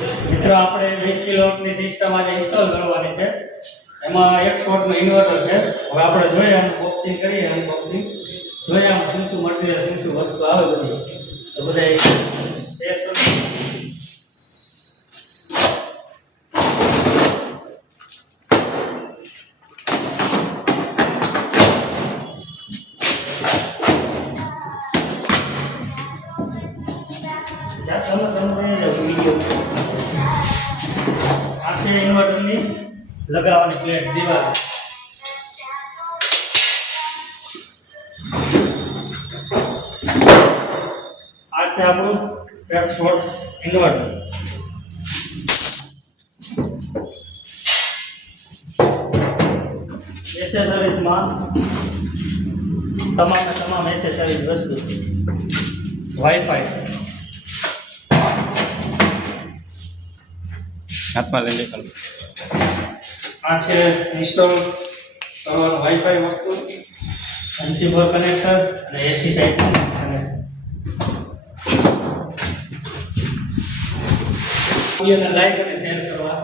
મિત્રો આપણે 20 કિલોવોટની સિસ્ટમ આજે ઇન્સ્ટોલ કરવાની છે. એમાં 1 વોટનું ઇન્વર્ટર છે. હવે આપણે જોઈએ અનબોક્સિંગ કરીએ. અનબોક્સિંગ જોઈએ આમાં શું મટીરીયલ શું વસ્તુ આવે બધી. તો બધા ઇન્વર્ટરની લગાવવાની પ્લેટ દીવાલ આ છે આપણું 1 વોટ ઇન્વર્ટર. એસેસરીઝમાં તમામ એસેસરીઝ વસ્તુ વાઈફાઈ હાથમાં લઈ લેવાનું. આ છે ઇન્સ્ટોલ કરવાનું વાઈફાઈ વસ્તુ, MC4 કનેક્ટર અને એસી સાઈડનું કનેક્ટર. વિડીયોને લાઈક અને શેર કરવા.